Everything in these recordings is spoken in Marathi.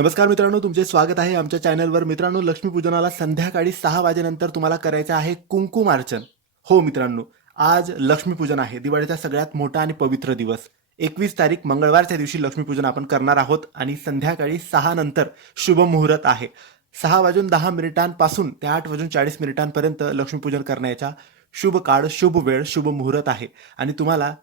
नमस्कार मित्रांनो तुमचे स्वागत आहे आमच्या चॅनलवर. मित्रांनो लक्ष्मीपूजनाला संध्याकाळी सहा वाजेनंतर तुम्हाला करायचं आहे कुंकुमार्चन हो मित्रांनो आज लक्ष्मीपूजन आहे. दिवाळीचा सगळ्यात मोठा आणि पवित्र दिवस. एकवीस तारीख मंगळवारच्या दिवशी लक्ष्मीपूजन आपण करणार आहोत आणि संध्याकाळी सहा नंतर शुभ मुहूर्त आहे. सहा वाजून दहा मिनिटांपासून ते आठ वाजून चाळीस मिनिटांपर्यंत लक्ष्मीपूजन करण्याचा शुभ काळ शुभ वेळ शुभ मुहूर्त आहे. आणि तुम्हाला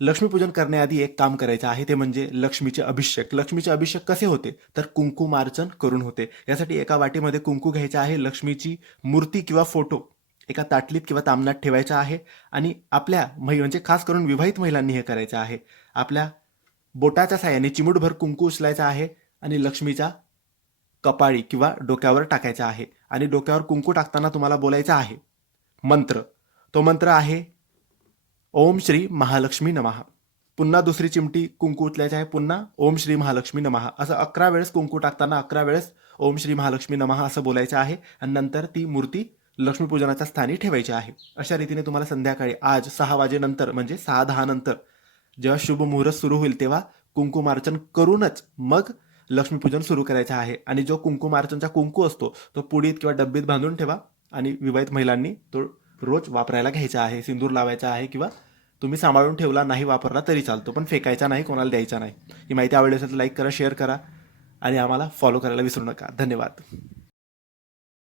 लक्ष्मीपूजन करण्याआधी एक काम करायचं आहे ते म्हणजे लक्ष्मीचे अभिषेक. लक्ष्मीचे अभिषेक कसे होते? तर कुंकुमार्चन करून होते. यासाठी एका वाटीमध्ये कुंकू घ्यायचं आहे लक्ष्मीची मूर्ती किंवा फोटो एका ताटलीत किंवा तामनात ठेवायचा आहे आणि आपल्या महि म्हणजे खास करून विवाहित महिलांनी हे करायचं आहे. आपल्या बोटाच्या साह्याने चिमूटभर कुंकू उचलायचा आहे आणि लक्ष्मीच्या कपाळी किंवा डोक्यावर टाकायचा आहे. आणि डोक्यावर कुंकू टाकताना तुम्हाला बोलायचं आहे मंत्र. तो मंत्र आहे ओम श्री महालक्ष्मी नमहा पुन्हा दुसरी चिमटी कुंकू उचलायची आहे. पुन्हा ओम श्री महालक्ष्मी नमहा असं अकरा वेळेस कुंकू टाकताना अकरा वेळेस ओम श्री महालक्ष्मी नमहा असं बोलायचं आहे. आणि नंतर ती मूर्ती लक्ष्मीपूजनाच्या स्थानी ठेवायची आहे. अशा रीतीने तुम्हाला संध्याकाळी आज सहा वाजेनंतर म्हणजे सहा दहा नंतर जेव्हा शुभ मुहूर्त सुरू होईल तेव्हा कुंकुमार्चन करूनच मग लक्ष्मीपूजन सुरू करायचं आहे. आणि जो कुंकुमार्चनचा कुंकू असतो तो पुडीत किंवा डब्बीत बांधून ठेवा. आणि विवाहित महिलांनी तो रोज वापरायला घ्यायचा आहे सिंदूर लावायचा आहे किंवा तुम्ही सांभाळून ठेवला नाही वापरला तरी चालतो. पण फेकायचा नाही कोणाला द्यायचा नाही. ही माहिती आवडली असेल तर लाईक करा शेअर करा आणि आम्हाला फॉलो करायला विसरू नका. धन्यवाद.